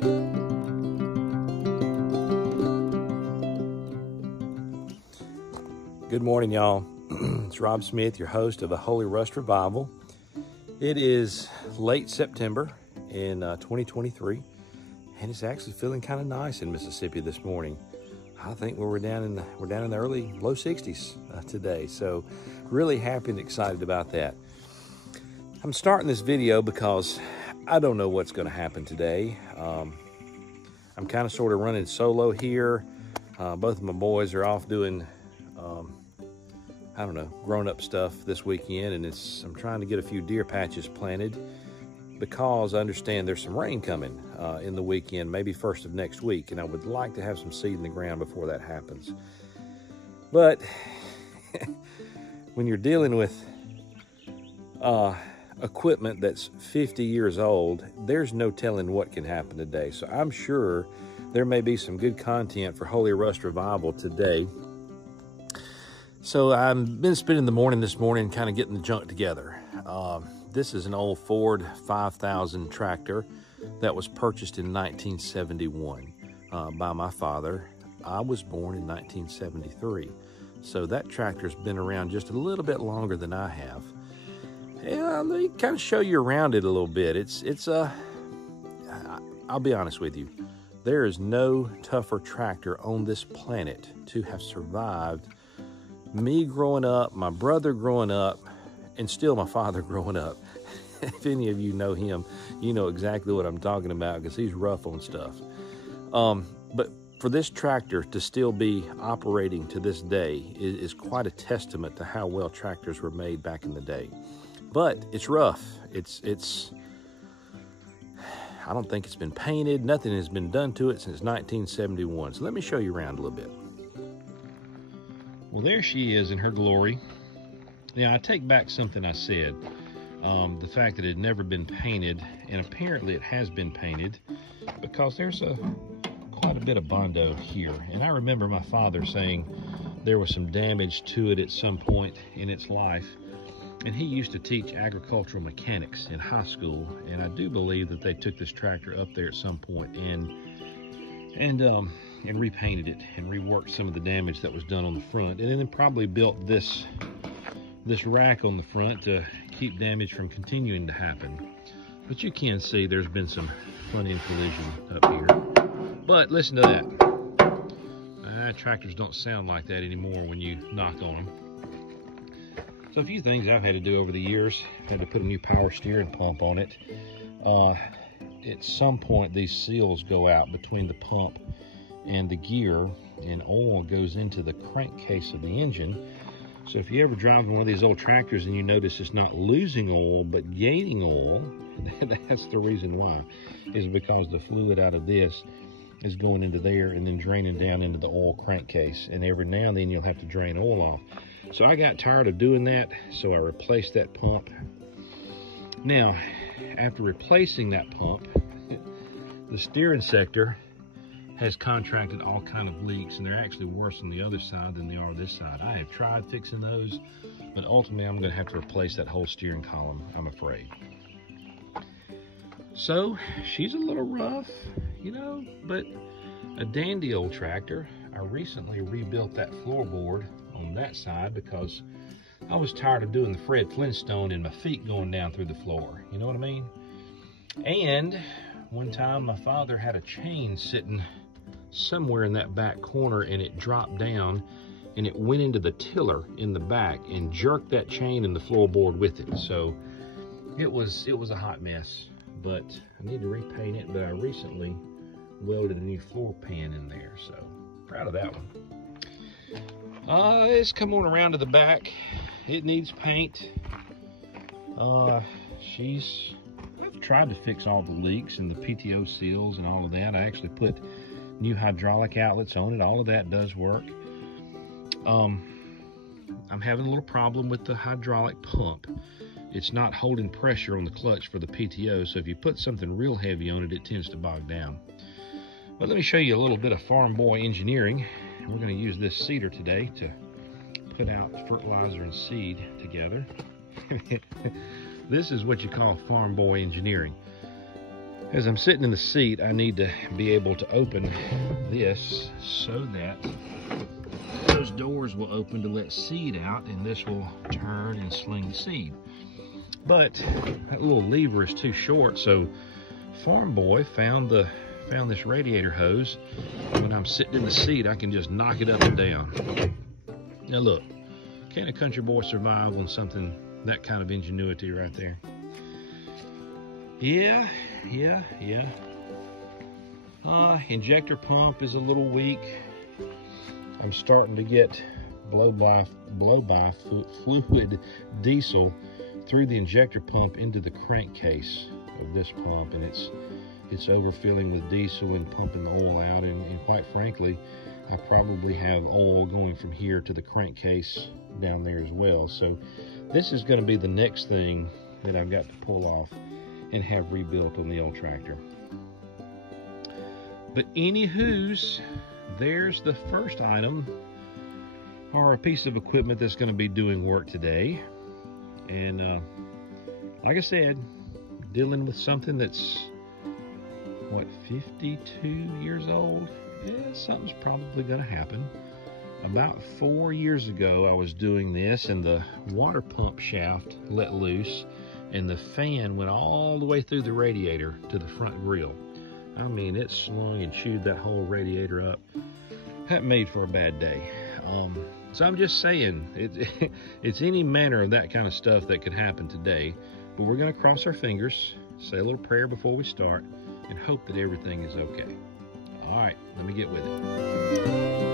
Good morning, y'all. It's Rob Smith, your host of the Holy Rust Revival. It is late September in 2023, and it's actually feeling kind of nice in Mississippi this morning. I think we're down in the early low 60s today, so really happy and excited about that. I'm starting this video because I don't know what's going to happen today. I'm kind of sort of running solo here. Both of my boys are off doing grown-up stuff this weekend, and I'm trying to get a few deer patches planted because I understand there's some rain coming in the weekend, maybe first of next week, and I would like to have some seed in the ground before that happens. But when you're dealing with equipment that's 50 years old, there's no telling what can happen today. So I'm sure there may be some good content for Holy Rust Revival today. So I've been spending the morning this morning kind of getting the junk together. This is an old Ford 5000 tractor that was purchased in 1971 by my father. I was born in 1973. So that tractor's been around just a little bit longer than I have. And let me kind of show you around it a little bit. I'll be honest with you. There is no tougher tractor on this planet to have survived me growing up, my brother growing up, and still my father growing up. If any of you know him, you know exactly what I'm talking about because he's rough on stuff. But for this tractor to still be operating to this day is quite a testament to how well tractors were made back in the day. But it's rough. I don't think it's been painted. Nothing has been done to it since 1971. So let me show you around a little bit. Well, there she is in her glory. Now, I take back something I said. The fact that it had never been painted, and apparently it has been painted because there's quite a bit of Bondo here. And I remember my father saying there was some damage to it at some point in its life. And he used to teach agricultural mechanics in high school, and I do believe that they took this tractor up there at some point and repainted it and reworked some of the damage that was done on the front, and then probably built this rack on the front to keep damage from continuing to happen. But you can see there's been some front-end collision up here. But listen to that. Tractors don't sound like that anymore when you knock on them. So a few things I've had to do over the years. I've had to put a new power steering pump on it. At some point, these seals go out between the pump and the gear, and oil goes into the crankcase of the engine. So if you ever drive one of these old tractors and you notice it's not losing oil but gaining oil, that's the reason why, is because the fluid out of this is going into there and then draining down into the oil crankcase, and every now and then you'll have to drain oil off. So I got tired of doing that, so I replaced that pump. Now, after replacing that pump, the steering sector has contracted all kind of leaks, and they're actually worse on the other side than they are this side. I have tried fixing those, but ultimately I'm going to have to replace that whole steering column, I'm afraid. So she's a little rough, but a dandy old tractor. I recently rebuilt that floorboard on that side because I was tired of doing the Fred Flintstone and my feet going down through the floor. You know what I mean? And one time my father had a chain sitting somewhere in that back corner, and it dropped down and it went into the tiller in the back and jerked that chain and the floorboard with it. So it was a hot mess, but I need to repaint it. But I recently welded a new floor pan in there, so proud of that one. Let's come on around to the back. It needs paint. I've tried to fix all the leaks and the PTO seals and all of that. I actually put new hydraulic outlets on it. All of that does work. I'm having a little problem with the hydraulic pump. It's not holding pressure on the clutch for the PTO, so if you put something real heavy on it, it tends to bog down. But let me show you a little bit of farm boy engineering. We're going to use this seeder today to put out fertilizer and seed together. This is what you call farm boy engineering. As I'm sitting in the seat, I need to be able to open this so that those doors will open to let seed out, and this will turn and sling the seed. But that little lever is too short, so Farm Boy found this radiator hose. When I'm sitting in the seat, I can just knock it up and down. Now look, can a country boy survive on something that kind of ingenuity right there? Yeah. Injector pump is a little weak. I'm starting to get blow-by fluid diesel through the injector pump into the crankcase of this pump, and it's overfilling with diesel and pumping the oil out, and quite frankly, I probably have oil going from here to the crankcase down there as well. So this is going to be the next thing that I've got to pull off and have rebuilt on the old tractor. But anywho's, there's the first item, or a piece of equipment that's going to be doing work today. And like I said, dealing with something that's, what, 52 years old? Yeah, something's probably going to happen. About 4 years ago, I was doing this, and the water pump shaft let loose, and the fan went all the way through the radiator to the front grill. I mean, it slung and chewed that whole radiator up. That made for a bad day. So I'm just saying, it's any manner of that kind of stuff that could happen today. But we're going to cross our fingers, say a little prayer before we start, and hope that everything is okay. All right, let me get with it.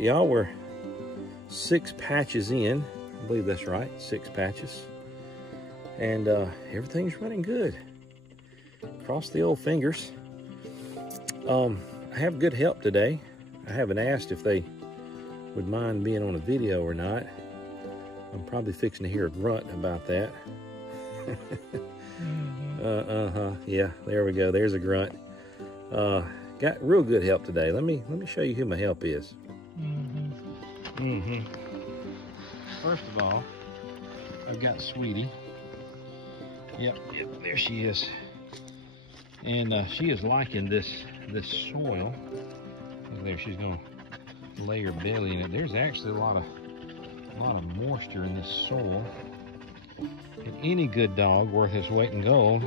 Y'all, we're 6 patches in. I believe that's right, 6 patches. And everything's running good. Cross the old fingers. I have good help today. I haven't asked if they would mind being on a video or not. I'm probably fixing to hear a grunt about that. Yeah, there we go. There's a grunt. Got real good help today. Let me show you who my help is. First of all, I've got Sweetie. Yep, there she is. And she is liking this soil. There, she's gonna lay her belly in it. There's actually a lot of moisture in this soil. And any good dog worth his weight in gold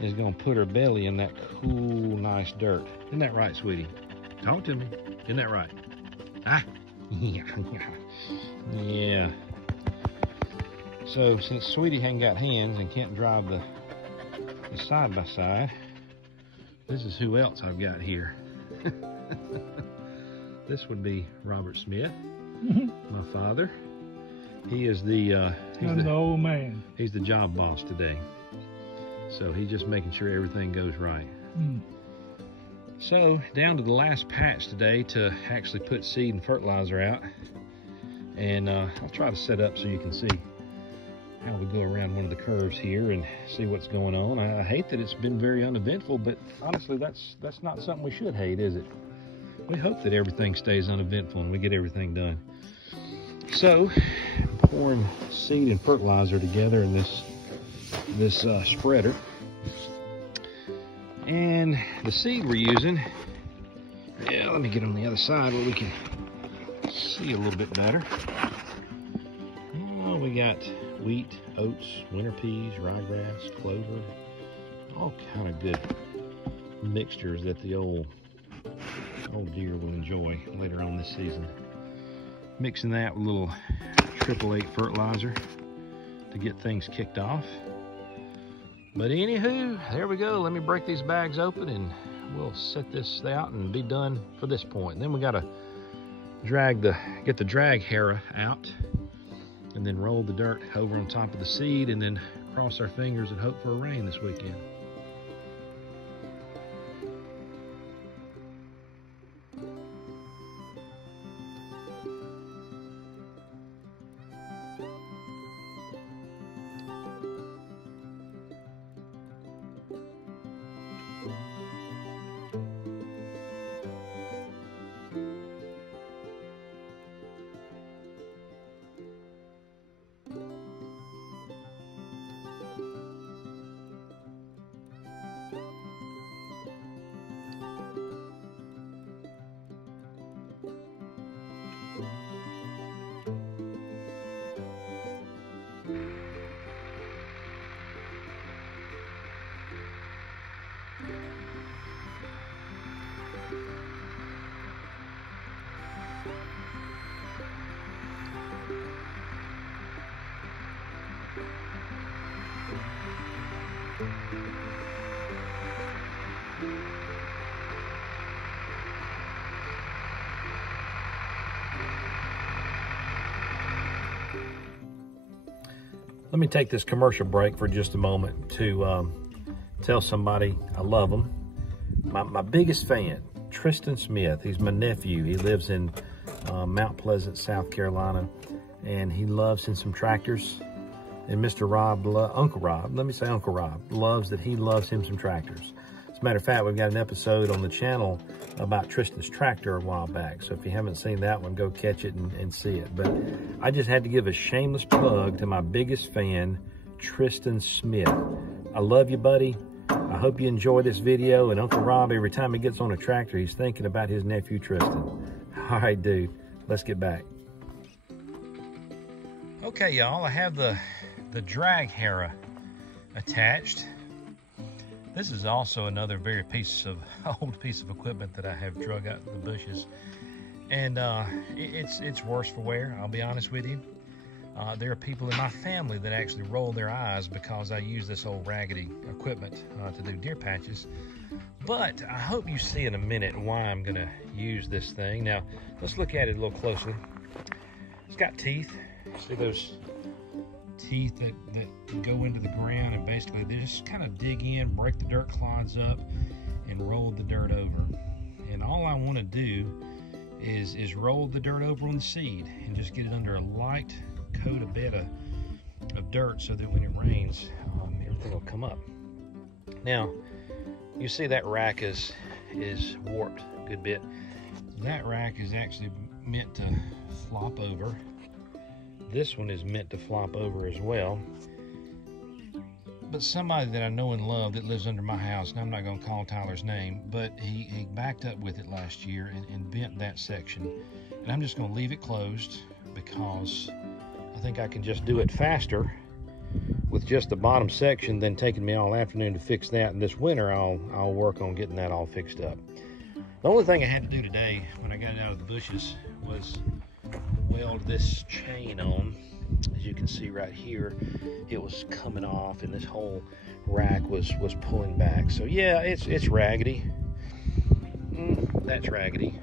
is gonna put her belly in that cool, nice dirt. Isn't that right, Sweetie? Talk to me. Isn't that right? Ah, yeah. So since Sweetie hadn't got hands and can't drive the side-by-side, This is who else I've got here. This would be Robert Smith, my father. He is the old man. He's the job boss today. So he's just making sure everything goes right. So down to the last patch today to actually put seed and fertilizer out. And I'll try to set up so you can see how we go around one of the curves here and see what's going on. I hate that it's been very uneventful, but honestly, that's not something we should hate, is it? We hope that everything stays uneventful and we get everything done. So, pouring seed and fertilizer together in this spreader. And the seed we're using, yeah, let me get on the other side where we can see a little bit better. Oh, we got wheat, oats, winter peas, ryegrass, clover, all kind of good mixtures that the old deer will enjoy later on this season. Mixing that with a little 888 fertilizer to get things kicked off. But anywho, there we go. Let me break these bags open and we'll set this out and be done for this point. And then we gotta get the drag harrow out and then roll the dirt over on top of the seed and then cross our fingers and hope for a rain this weekend. Let me take this commercial break for just a moment to tell somebody I love them. My biggest fan, Tristan Smith. He's my nephew. He lives in Mount Pleasant, South Carolina, and he loves him some tractors. And Mr. Rob, Uncle Rob, let me say Uncle Rob, loves him some tractors. As a matter of fact, we've got an episode on the channel about Tristan's tractor a while back. So if you haven't seen that one, go catch it and see it. But I just had to give a shameless plug to my biggest fan, Tristan Smith. I love you, buddy. I hope you enjoy this video. And Uncle Rob, every time he gets on a tractor, he's thinking about his nephew, Tristan. All right, dude, let's get back. Okay, y'all, I have the drag harrow attached. This is also another very old piece of equipment that I have drug out of the bushes. And it's worse for wear, I'll be honest with you. There are people in my family that actually roll their eyes because I use this old raggedy equipment to do deer patches. But I hope you see in a minute why I'm gonna use this thing. Now, let's look at it a little closer. It's got teeth. See those teeth that go into the ground, and basically they just kind of dig in, break the dirt clods up, and roll the dirt over. And all I want to do is roll the dirt over on the seed and just get it under a light coat, a bed of dirt, so that when it rains, everything will come up. Now, you see that rack is warped a good bit. That rack is actually meant to flop over. This one is meant to flop over as well. But somebody that I know and love that lives under my house, and I'm not going to call Tyler's name, but he backed up with it last year and bent that section. And I'm just going to leave it closed because I think I can just do it faster with just the bottom section than taking me all afternoon to fix that. And this winter, I'll work on getting that all fixed up. The only thing I had to do today when I got it out of the bushes was weld this chain on. As you can see right here, it was coming off, and this whole rack was pulling back. So yeah, it's raggedy. That's raggedy.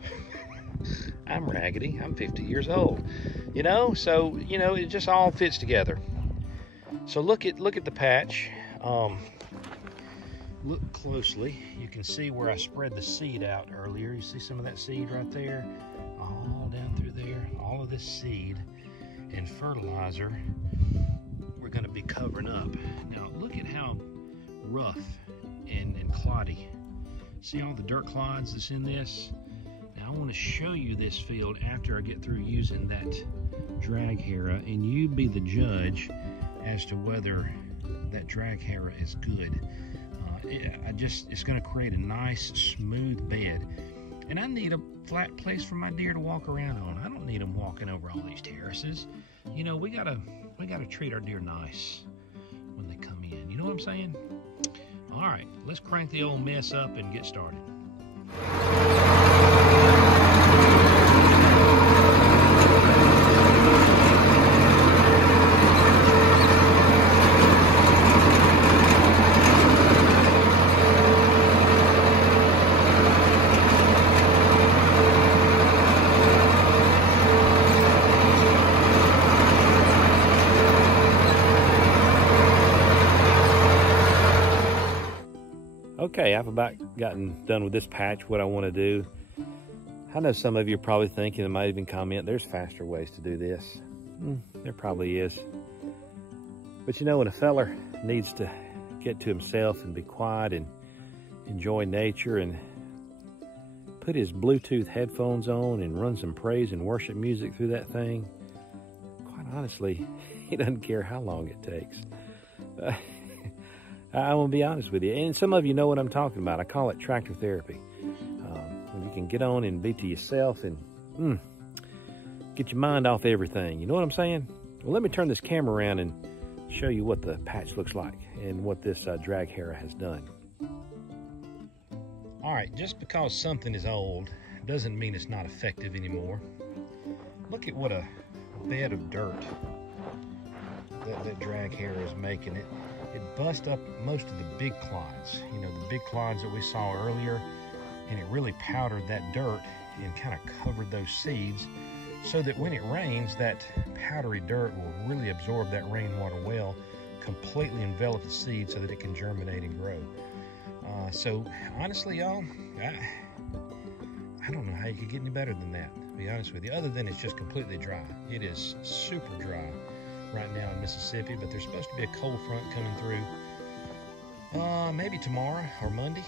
I'm raggedy. I'm 50 years old. You know, so you know, it just all fits together. So look at the patch. Look closely. You can see where I spread the seed out earlier. You see some of that seed right there? All down through there. All of this seed and fertilizer we're going to be covering up. Now look at how rough and cloddy. See all the dirt clods that's in this? Now I want to show you this field after I get through using that drag harrow, and you be the judge as to whether that drag harrow is good. It's going to create a nice smooth bed, and I need a flat place for my deer to walk around on. I don't need them walking over all these terraces. You know, we gotta treat our deer nice when they come in. You know what I'm saying? All right, let's crank the old mess up and get started. Okay, I've about gotten done with this patch, what I want to do. I know some of you are probably thinking, and might even comment, there's faster ways to do this. There probably is. But you know, when a feller needs to get to himself and be quiet and enjoy nature and put his Bluetooth headphones on and run some praise and worship music through that thing, quite honestly, he doesn't care how long it takes. I want to be honest with you, and some of you know what I'm talking about. I call it tractor therapy. When you can get on and be to yourself and get your mind off everything. You know what I'm saying? Well, let me turn this camera around and show you what the patch looks like and what this drag harrow has done. All right, just because something is old doesn't mean it's not effective anymore. Look at what a bed of dirt that drag harrow is making. It bust up most of the big clods, you know, the big clods that we saw earlier, and it really powdered that dirt and kind of covered those seeds so that when it rains, that powdery dirt will really absorb that rainwater well, completely envelop the seed so that it can germinate and grow. So honestly, y'all, I don't know how you could get any better than that, to be honest with you, other than it's just completely dry. It is super dry right now in Mississippi, but there's supposed to be a cold front coming through maybe tomorrow or Monday.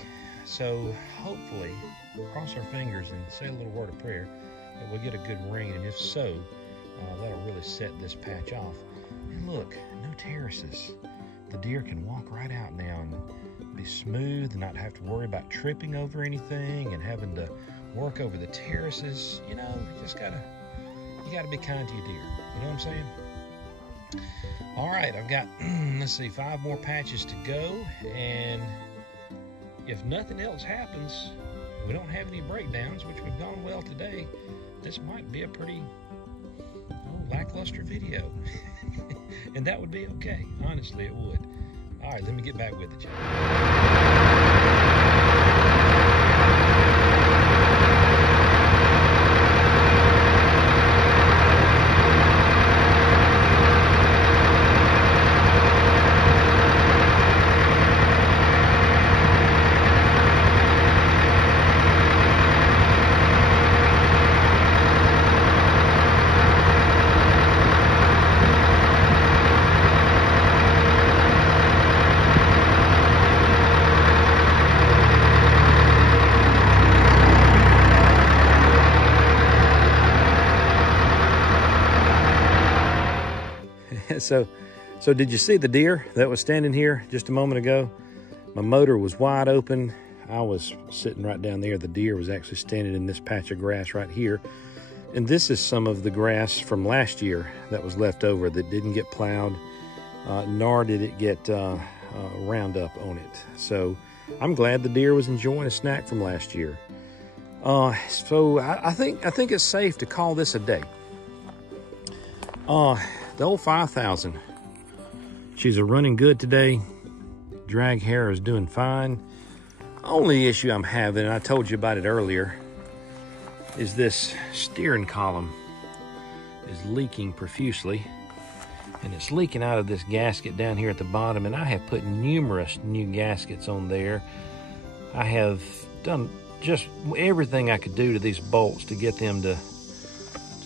So hopefully, cross our fingers and say a little word of prayer that we'll get a good rain, and if so, that'll really set this patch off. And look, no terraces. The deer can walk right out now and be smooth and not have to worry about tripping over anything and having to work over the terraces. You know, you gotta be kind to your deer. You know what I'm saying? All right, I've got, let's see, 5 more patches to go, and if nothing else happens, we don't have any breakdowns, which we've gone well today, this might be a pretty lackluster video. And that would be okay. Honestly, it would. All right, let me get back with it, y'all. So did you see the deer that was standing here just a moment ago? My motor was wide open. I was sitting right down there. The deer was actually standing in this patch of grass right here. And this is some of the grass from last year that was left over that didn't get plowed, nor did it get Roundup on it. So I'm glad the deer was enjoying a snack from last year. So I think it's safe to call this a day. The old 5000. She's a running good today. Drag hair is doing fine. Only issue I'm having, and I told you about it earlier, is this steering column is leaking profusely. And it's leaking out of this gasket down here at the bottom, and I have put numerous new gaskets on there. I have done just everything I could do to these bolts to get them to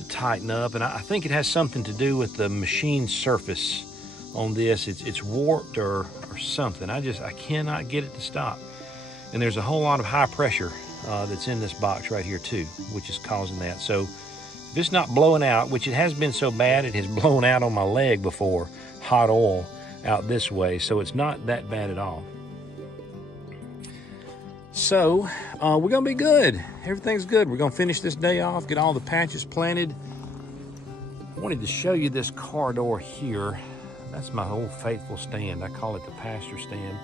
tighten up, and I think it has something to do with the machine surface on this. It's warped or something. I cannot get it to stop. And there's a whole lot of high pressure that's in this box right here too, which is causing that. So if it's not blowing out, which it has been so bad, it has blown out on my leg before, hot oil out this way, so it's not that bad at all. So we're gonna be good. Everything's good. We're gonna finish this day off, get all the patches planted. I wanted to show you this car door here. That's my old faithful stand. I call it the pasture stand.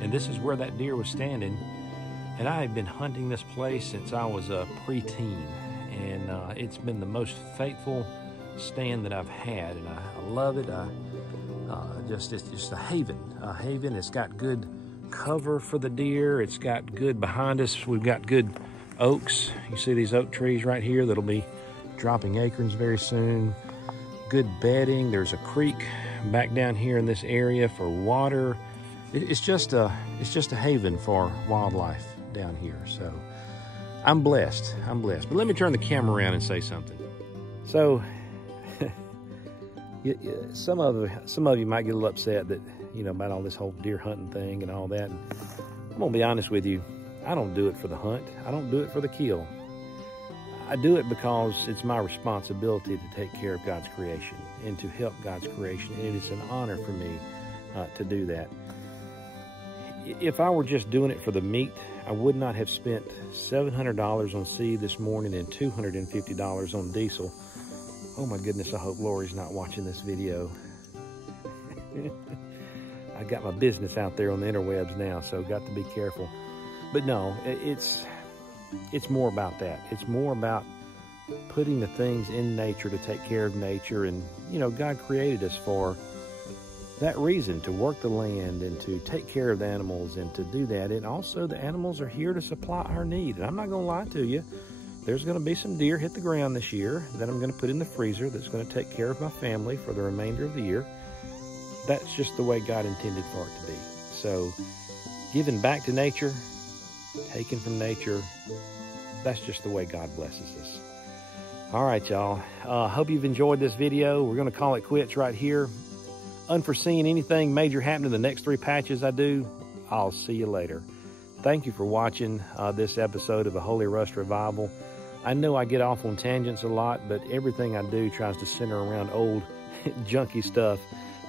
And this is where that deer was standing. And I have been hunting this place since I was a preteen. And it's been the most faithful stand that I've had. And I love it. It's just a haven. A haven. It's got good cover for the deer. It's got good behind us. We've got good oaks. You see these oak trees right here that'll be dropping acorns very soon. Good bedding. There's a creek back down here in this area for water. It's just a haven for wildlife down here. So I'm blessed. But let me turn the camera around and say something. So some of you might get a little upset that, you know, about all this whole deer hunting thing and all that. And I'm gonna be honest with you. I don't do it for the hunt. I don't do it for the kill. I do it because it's my responsibility to take care of God's creation and to help God's creation. And it's an honor for me to do that. If I were just doing it for the meat, I would not have spent $700 on seed this morning and $250 on diesel. Oh my goodness, I hope Lori's not watching this video. I got my business out there on the interwebs now, so got to be careful. But no, it's more about that. It's more about putting the things in nature to take care of nature. And, you know, God created us for that reason, to work the land and to take care of the animals and to do that. And also the animals are here to supply our need. And I'm not going to lie to you. There's going to be some deer hit the ground this year that I'm going to put in the freezer that's going to take care of my family for the remainder of the year. That's just the way God intended for it to be. So giving back to nature, taken from nature, that's just the way God blesses us. All right, y'all. Hope you've enjoyed this video. We're going to call it quits right here. Unforeseen anything major happen in the next 3 patches I do, I'll see you later. Thank you for watching this episode of the Holy Rust Revival. I know I get off on tangents a lot, but everything I do tries to center around old junky stuff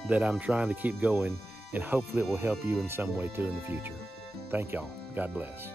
that I'm trying to keep going, and hopefully it will help you in some way too in the future. Thank y'all. God bless.